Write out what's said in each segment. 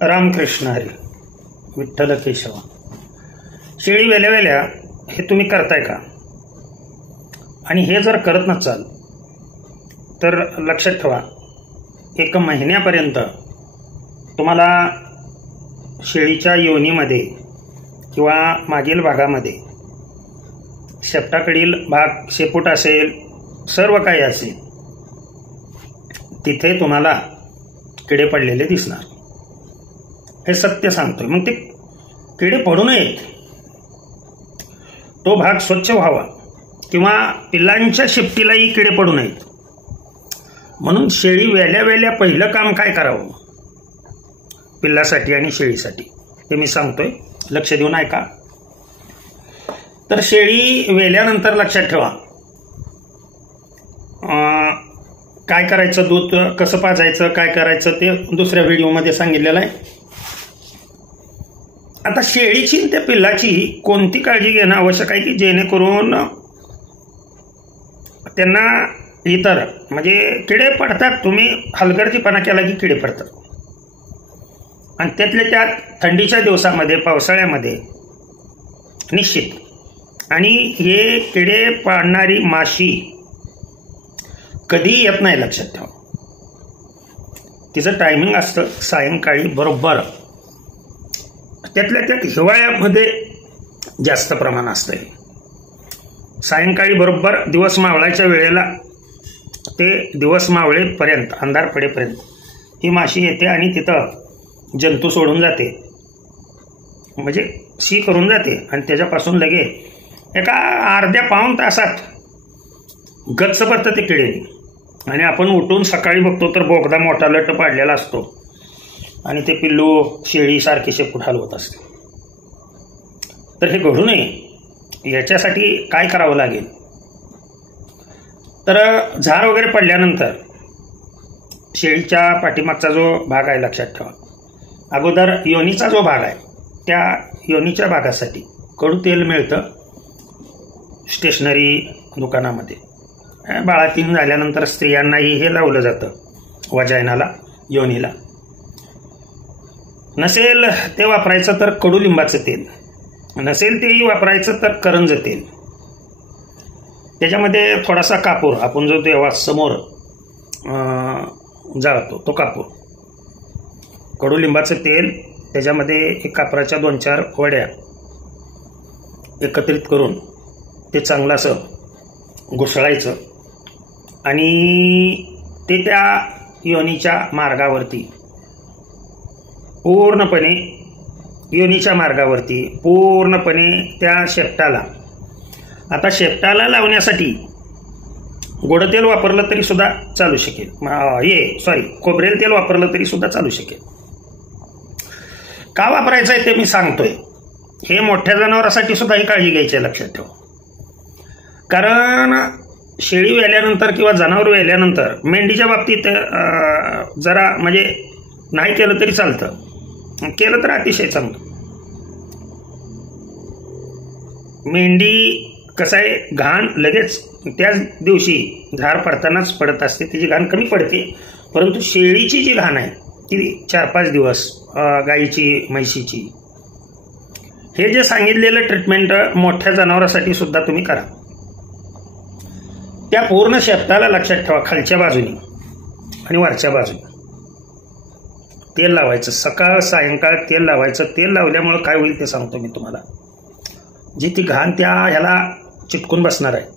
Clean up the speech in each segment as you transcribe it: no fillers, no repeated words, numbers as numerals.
रामकृष्ण हरी विठ्ठल केशव. शेळी वेल्या वेल्या हे तुम्ही करताय का? आणि हे जर करत नसाल तर लक्षात ठेवा, 1 महिन्यापर्यंत तुम्हाला शेळीच्या योनीमध्ये किंवा मागील भागामध्ये शेपटाकडील भाग, शेपूट असेल, सर्व काही असेल, तिथे तुम्हाला किडे पडलेले दिसणार. हे सत्य सांगतोय. मग ते किडे पडू नयेत, तो भाग स्वच्छ व्हावा किंवा पिल्लांच्या शेपटीलाही किडे पडू नयेत म्हणून शेळी वेल्या वेल्या पहिलं काम काय करावं पिल्लासाठी आणि शेळीसाठी ते मी सांगतोय, लक्ष देऊन ऐका. तर शेळी वेल्यानंतर लक्षात ठेवा काय करायचं, दूध कसं पाजायचं, काय करायचं ते दुसऱ्या व्हिडिओमध्ये सांगितलेलं आहे. आता शेळीची त्या पिल्लाची कोणती काळजी घेणं आवश्यक आहे की जेणेकरून त्यांना इतर म्हणजे किडे पडतात. तुम्ही हलगर्जीपणा केला की किडे पडतात. आणि त्यातल्या त्यात थंडीच्या दिवसामध्ये, पावसाळ्यामध्ये निश्चित. आणि हे किडे पाडणारी माशी कधी येत नाही, लक्षात ठेवा. तिचं टायमिंग असतं सायंकाळी बरोबर. त्यातल्या त्यात हिवाळ्यामध्ये जास्त प्रमाण असतं. सायंकाळी बरोबर दिवस मावळायच्या वेळेला ते दिवस मावळेपर्यंत, अंधार पडेपर्यंत ही माशी येते आणि तिथं जंतू सोडून जाते, म्हणजे शी करून जाते. आणि त्याच्यापासून लगे एका अर्ध्या पाऊण तासात गच्च पडतं ते किडे. आणि आपण उठून सकाळी बघतो तर बोगदा मोठा लट पाडलेला असतो आणि ते पिल्लू शेळी सारखी शेपूट हलवत असते. तर हे घडू नये याच्यासाठी काय करावं लागेल तर झार वगैरे पडल्यानंतर शेळीच्या पाठीमागचा जो भाग आहे लक्षात ठेवा, अगोदर योनीचा जो भाग आहे त्या योनीच्या भागासाठी कडू तेल मिळतं स्टेशनरी दुकानामध्ये. बाळातीन झाल्यानंतर स्त्रियांनाही हे लावलं जातं वजायनाला, योनीला. नसेल ते वापरायचं तर कडुलिंबाचं तेल, नसेल तेही वापरायचं तर करंज तेल. त्याच्यामध्ये थोडासा कापूर, आपण जो देवासमोर जाळतो तो कापूर, कडुलिंबाचं तेल, त्याच्यामध्ये एक कापराच्या 2-4 वड्या एकत्रित करून ते चांगलं असं घुसळायचं आणि ते त्या योनीच्या मार्गावरती पूर्णपणे, योनीच्या मार्गावरती पूर्णपणे त्या शेपटाला. आता शेपटाला लावण्यासाठी गोड तेल वापरलं तरी सुद्धा चालू शकेल, खोबरेल तेल वापरलं तरी सुद्धा चालू शकेल. का वापरायचं आहे ते मी सांगतोय. हे मोठ्या जनावरांसाठी सुद्धा ही काळजी घ्यायची आहे, लक्षात ठेवा. कारण शेळी वेल्यानंतर किंवा जनावर वेल्यानंतर मेंढीच्या बाबतीत जरा म्हणजे नाही केलं तरी चालतं, केलं तर अतिशय चांगलं. मेंढी कसं आहे, घाण लगेच त्याच दिवशी झार पडतानाच पडत असते, तिची घाण कमी पडते. परंतु शेळीची जी घाण आहे ती 4-5 दिवस, गाईची, म्हैशीची. हे जे सांगितलेलं ट्रीटमेंट मोठ्या जनावरांसाठी सुद्धा तुम्ही करा. त्या पूर्ण शेपटाला लक्षात ठेवा, खालच्या बाजूनी आणि वरच्या बाजूनी तेल लावायचं. सकाळ सायंकाळ तेल लावायचं. तेल लावल्यामुळं काय होईल ते सांगतो मी तुम्हाला. जी ती घाण त्या ह्याला चिटकून बसणार आहे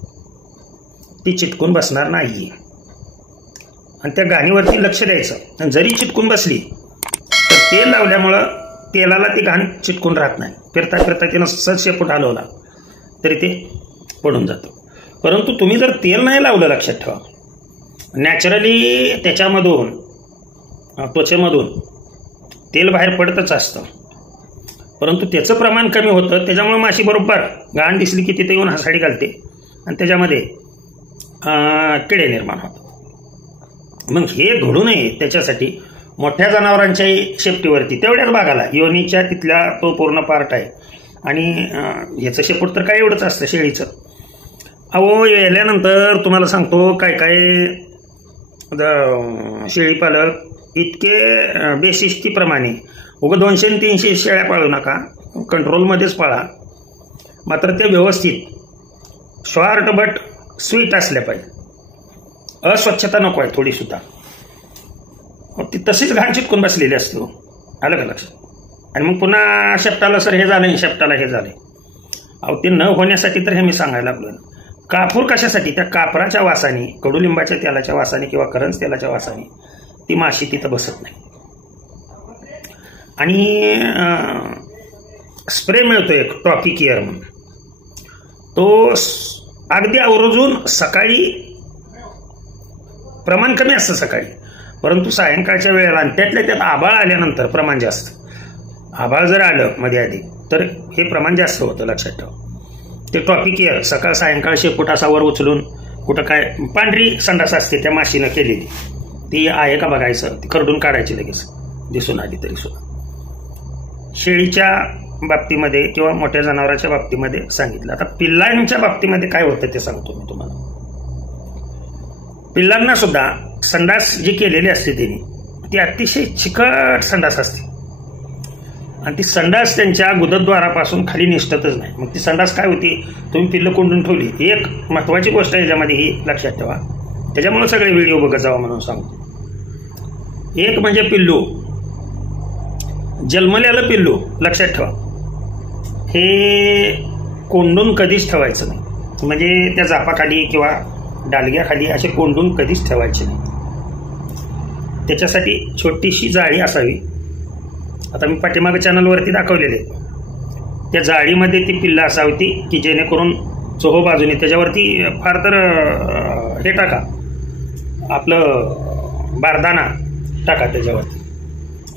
ती चिटकून बसणार नाही. आणि त्या घाणीवरती लक्ष द्यायचं. आणि जरी चिटकून बसली तर तेल लावल्यामुळं तेलाला ती घाण चिटकून राहत नाही. फिरता फिरता तिनं सहज शेपूट हलवला तरी ते पडून जातं. परंतु तुम्ही जर तेल नाही लावलं, लक्षात ठेवा, नॅचरली त्याच्यामधून, त्वचेमधून तेल बाहेर पडतच असतं, परंतु त्याचं प्रमाण कमी होतं. त्याच्यामुळे माशी बरोबर घाण दिसली की तिथे येऊन हसाडी घालते आणि त्याच्यामध्ये किडे निर्माण होतात. मग हे घडू नये त्याच्यासाठी मोठ्या जनावरांच्याही शेपटीवरती, तेवढ्याच भागाला, योनीच्या तिथल्या तो पूर्ण पार्ट आहे. आणि ह्याचं शेपूट तर काय एवढंच असतं शेळीचं. अहो येल्यानंतर तुम्हाला सांगतो काय काय शेळी पालक इतके बेशिस्तीप्रमाणे उगं 200 आणि 300 शेळ्या पाळू नका, कंट्रोलमध्येच पाळा, मात्र ते व्यवस्थित शॉर्ट बट स्वीट असल्या पाहिजे. अस्वच्छता नको आहे थोडीसुद्धा. ती तशीच घाण चिटकून बसलेली असतो. आलं का लक्षात? आणि मग पुन्हा शेपटाला सर हे झालं, शेपटाला हे झाले. अहो ते न होण्यासाठी तर हे मी सांगायला लागलो. कापूर कशासाठी? त्या कापराच्या वासाने, कडुलिंबाच्या तेलाच्या वासाने किंवा करंज तेलाच्या वासाने ती माशी तिथं बसत नाही. आणि स्प्रे मिळतो एक टॉपी केअर म्हणून, तो अगदी आवर्जून सकाळी, प्रमाण कमी असतं सकाळी, परंतु सायंकाळच्या वेळेला आणि त्यातल्या त्यात आभाळ आल्यानंतर प्रमाण जास्त. आभाळ जर आलं मध्ये आधी तर हे प्रमाण जास्त होतं, लक्षात ठेवा. ते टॉपी केअर सकाळ सायंकाळ शेपूट असावर उचलून, कुठं काय पांढरी संडास असते त्या माशीनं केलेली, ती आहे का बघायचं, ती खरडून काढायची लगेच दिसून आली तरी सुद्धा. शेळीच्या बाबतीमध्ये किंवा मोठ्या जनावरांच्या बाबतीमध्ये सांगितलं. आता पिल्लांच्या बाबतीमध्ये काय होतं ते सांगतो मी तुम्हाला. पिल्लांना सुद्धा संडास जी केलेली असते त्यांनी, ती अतिशय चिकट संडास असते आणि ती संडास त्यांच्या गुदद्वारापासून खाली निष्ठतच नाही. मग ती संडास काय होती, तुम्ही पिल्लं कोंडून ठेवली. एक महत्वाची गोष्ट आहे याच्यामध्ये ही लक्षात ठेवा, त्याच्यामुळे सगळे व्हिडिओ बघत जावा म्हणून सांगतो. एक म्हणजे पिल्लू, जन्मलेलं पिल्लू लक्षात ठेवा, हे कोंडून कधीच ठेवायचं नाही. म्हणजे त्या झापाखाली किंवा डालग्याखाली असे कोंडून कधीच ठेवायचे नाही. त्याच्यासाठी छोटीशी जाळी असावी. आता मी पाठीमागे चॅनलवरती दाखवलेले, त्या जाळीमध्ये ती पिल्लं असावी की जेणेकरून चोहो बाजूने त्याच्यावरती फार तर हे टाका, आपलं बारदाना टाका त्याच्यावरती.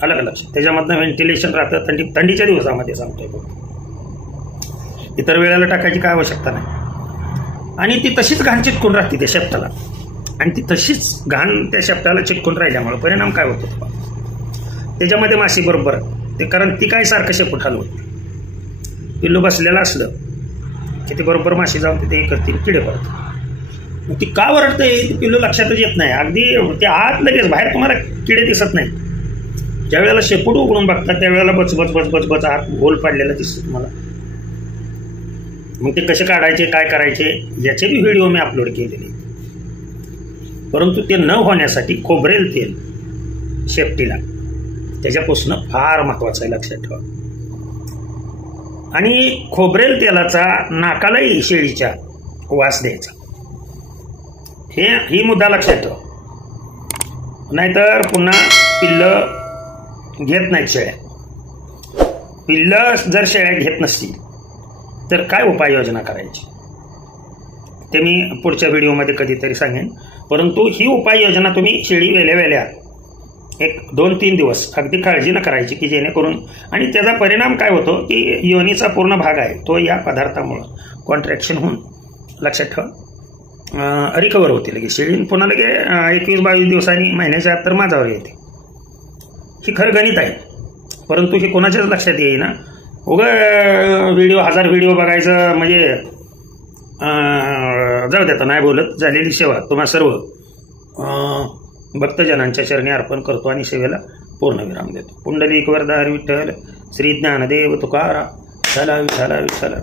आलं का लक्षात? त्याच्यामधनं व्हेंटिलेशन राहतं. थंडीच्या दिवसामध्ये सांगतोय, इतर वेळेला टाकायची काय आवश्यकता नाही. आणि ती तशीच घाण चिटकून राहते त्या शेपटाला, आणि ती तशीच घाण त्या शेपटाला चिटकून राहिल्यामुळे परिणाम काय होतो त्याच्यामध्ये माशी बरोबर ते, कारण ती काय सारखं शेपूट हलवत. पिल्लू बसलेलं असलं की ते बरोबर माशी जाऊन तिथे करतील, किडे पडतात. ती का वरडते ती पिल्लू लक्षातच येत नाही. अगदी ते आत लगेच बाहेर तुम्हाला किडे दिसत नाही. ज्या वेळेला शेपूट उघडून बघतात त्यावेळेला बचबच बचबच बच आत गोल पाडलेला दिसतो तुम्हाला. मग ते कसे काढायचे, काय करायचे याचे बी व्हिडिओ मी अपलोड केलेले. परंतु ते न होण्यासाठी खोबरेल तेल शेपटीला त्याच्यापासून फार महत्वाचं आहे, लक्षात ठेवा. आणि खोबरेल तेलाचा नाकालाही शेळीच्या वास द्यायचा, ही मुद्दा लक्षात ठेवा. नाहीतर पुन्हा पिल्लं घेत नाहीत शेळ्या. पिल्लं जर शेळ्या घेत नसतील तर काय उपाययोजना करायची ते मी पुढच्या व्हिडिओमध्ये कधीतरी सांगेन. परंतु ही उपाययोजना तुम्ही शेळी वेल्या एक 2-3 दिवस अगदी काळजी न करायची की जेणेकरून, आणि त्याचा परिणाम काय होतो की योनीचा पूर्ण भाग आहे तो या पदार्थामुळं कॉन्ट्रॅक्शन होऊन, लक्षात ठेवा, रिकवर होते लगेच शेळी. पुन्हा लगे 21-22 दिवसांनी, महिन्याच्या आत तर माझ्यावर येते. ही खरं गणित आहे, परंतु हे कोणाच्याच लक्षात येईना. उगं1000 व्हिडिओ बघायचं म्हणजे जाऊ द्या, नाही बोलत. झालेली सेवा तुम्हा सर्व भक्तजनांच्या चरणी अर्पण करतो आणि सेवेला पूर्णविराम देतो. पुंडलिक वरदार विठ्ठल, श्री ज्ञानदेव तुकाराम, विठ्ठला विठ्ठला विठ्ठला.